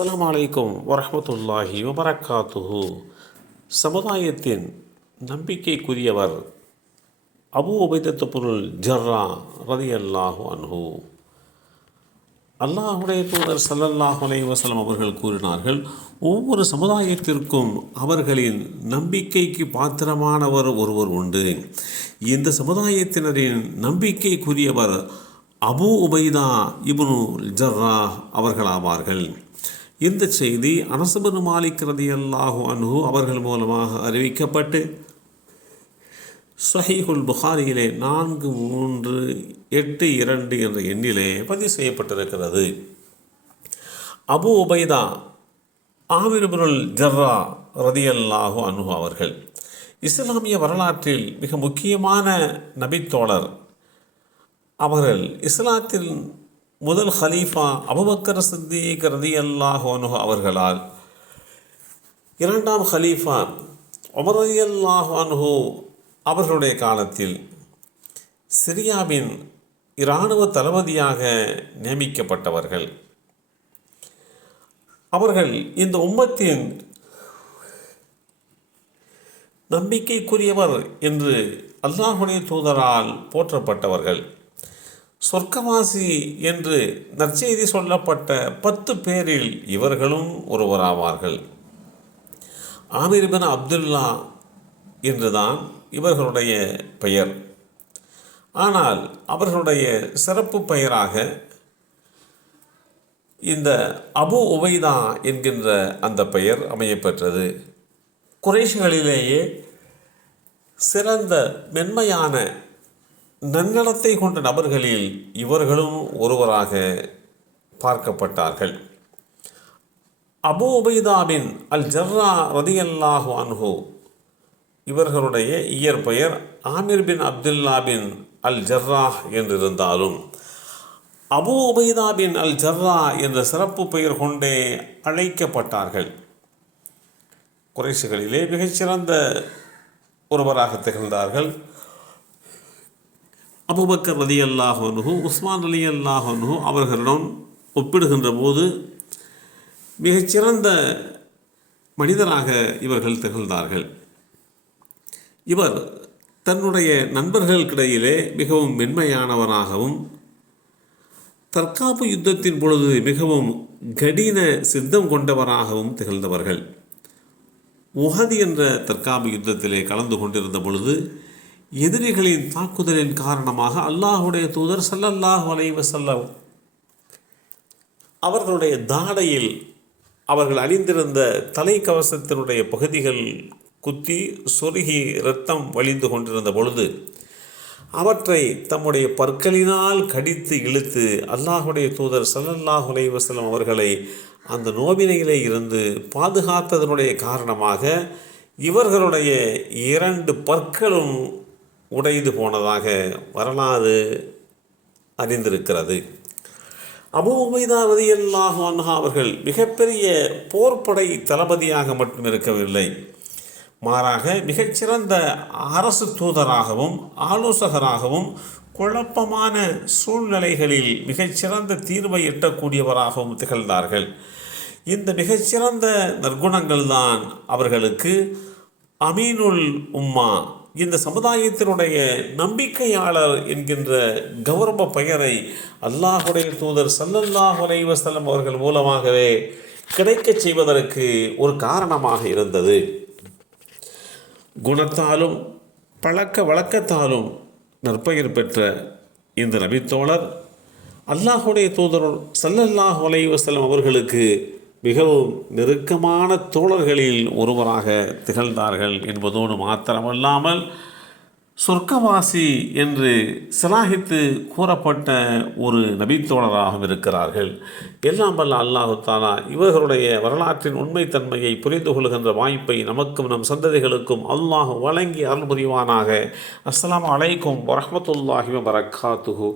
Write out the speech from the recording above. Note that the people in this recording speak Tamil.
அஸ்லாம் அலைக்கும் வரமத்துல்லாஹி வபரக்காத்துஹு. சமுதாயத்தின் நம்பிக்கைக்குரியவர் அபு உபைதத்து பொருள் ஜர்ரா ரதி அல்லாஹு அன்ஹு. அல்லாஹுடைய தூதர் சல்லல்லாஹு அலைஹி அவர்கள் கூறினார்கள் ஒவ்வொரு சமுதாயத்திற்கும் அவர்களின் நம்பிக்கைக்கு பாத்திரமானவர் ஒருவர் உண்டு. இந்த சமுதாயத்தினரின் நம்பிக்கைக்குரியவர் அபு உபைதா இபுனு ஜர்ரா அவர்களாவார்கள். இந்த செய்தி அனசபனு மாலிக் ரதியல்லாஹு அன்ஹு அவர்கள் மூலமாக அறிவிக்கப்பட்டு சஹீஹுல் புகாரியிலே நான்கு மூன்று எட்டு இரண்டு என்ற எண்ணிலே பதிவு செய்யப்பட்டிருக்கிறது. அபு உபைதா ஆமிர்புருல் ஜர்ரா ரதியல்லாஹு அனுகு அவர்கள் இஸ்லாமிய வரலாற்றில் மிக முக்கியமான நபித்தோழர். அவர்கள் இஸ்லாத்தின் முதல் ஹலீஃபா அபுபக்கர் சித்திக் ரதி அல்லாஹோனு அவர்களால். இரண்டாம் ஹலீஃபா உமர் ரதி அவர்களுடைய காலத்தில் சிரியாவின் இராணுவ தளபதியாக நியமிக்கப்பட்டவர்கள். அவர்கள் இந்த உம்மத்தின் நம்பிக்கைக்குரியவர் என்று அல்லாஹுடைய தூதரால் போற்றப்பட்டவர்கள். சொர்க்கவாசி என்று நற்செய்தி சொல்லப்பட்ட பத்து பேரில் இவர்களும் ஒருவராவார்கள். ஆமீர்பின் அப்துல்லா என்றுதான் இவர்களுடைய பெயர். ஆனால் அவர்களுடைய சிறப்பு பெயராக இந்த அபு உபைதா என்கின்ற அந்த பெயர் அமையப்பெற்றது. குறைஷிகளிலேயே சிறந்த மென்மையான நன்னடத்தை கொண்ட நபர்களில் இவர்களும் ஒருவராக பார்க்கப்பட்டார்கள். அபு உபைதாபின் அல் ஜர்ரா ரதியல்லாஹு அன்ஹு இவர்களுடைய இயற்பெயர் ஆமிர் பின் அப்துல்லா பின் அல் ஜர்ரா என்றிருந்தாலும் அபு உபைதா பின் அல் ஜர்ரா என்ற சிறப்பு பெயர் கொண்டே அழைக்கப்பட்டார்கள். குறைசுகளிலே மிகச்சிறந்த ஒருவராக திகழ்ந்தார்கள். அபுபக்கர் ரதி அல்லாஹனு உஸ்மான் அலி அல்லாஹனு அவர்களிடம் ஒப்பிடுகின்ற போது மிகச்சிறந்த மனிதராக இவர்கள் திகழ்ந்தார்கள். இவர் தன்னுடைய நண்பர்களுக்கிடையிலே மிகவும் மென்மையானவராகவும் தற்காப்பு யுத்தத்தின் பொழுது மிகவும் கடின சித்தம் கொண்டவராகவும் திகழ்ந்தவர்கள். உகதி என்ற தற்காப்பு யுத்தத்திலே கலந்து கொண்டிருந்த பொழுது எதிரிகளின் தாக்குதலின் காரணமாக அல்லாஹுடைய தூதர் சல்லல்லாஹு வலைவ செல்லம் அவர்களுடைய தாடையில் அவர்கள் அணிந்திருந்த தலைக்கவசத்தினுடைய பகுதிகள் குத்தி சொருகி இரத்தம் வழிந்து கொண்டிருந்த பொழுது அவற்றை தம்முடைய பற்களினால் கடித்து இழுத்து அல்லாஹுடைய தூதர் சல்லல்லாஹ் உலைவசலம் அவர்களை அந்த நோவினையிலே இருந்து பாதுகாத்ததனுடைய காரணமாக இவர்களுடைய இரண்டு பற்களும் உடைந்து போனதாக வரலாறு அறிந்திருக்கிறது. அபு உமைதா ரதி அல்லாஹு அன்ஹா அவர்கள் மிகப்பெரிய போர்ப்படை தளபதியாக மட்டும் இருக்கவில்லை. மாறாக மிகச்சிறந்த அரசு தூதராகவும் ஆலோசகராகவும் குழப்பமான சூழ்நிலைகளில் மிகச்சிறந்த தீர்வை எட்டக்கூடியவராகவும் திகழ்ந்தார்கள். இந்த மிகச்சிறந்த நற்குணங்கள் தான் அவர்களுக்கு அமீனுல் உம்மா இந்த சமுதாயத்தினுடைய நம்பிக்கையாளர் என்கின்ற கௌரவ பெயரை அல்லாஹுடைய தூதர் சல்லல்லாஹ் அலைவசல்லம் அவர்கள் மூலமாகவே கிடைக்கச் செய்வதற்கு ஒரு காரணமாக இருந்தது. குணத்தாலும் பழக்க வழக்கத்தாலும் நற்பெயர் பெற்ற இந்த நபித்தோழர் அல்லாஹுடைய தூதர் சல்லல்லாஹ் அலைவசல்லம் அவர்களுக்கு மிகவும் நெருக்கமான தோழர்களில் ஒருவராக திகழ்ந்தார்கள் என்பதோடு மாத்திரமல்லாமல் சொர்க்கவாசி என்று சிலாகித்து கூறப்பட்ட ஒரு நபித்தோழராகவும் இருக்கிறார்கள். எல்லாம் வல்ல அல்லாஹு தாலா இவர்களுடைய வரலாற்றின் உண்மைத்தன்மையை புரிந்து கொள்கின்ற வாய்ப்பை நமக்கும் நம் சந்ததிகளுக்கும் அல்லாஹ் வழங்கி அருள் புரிவானாக. அஸ்லாம் அலைக்கும் வரமத்துல்லாஹி வரக்காத்துகு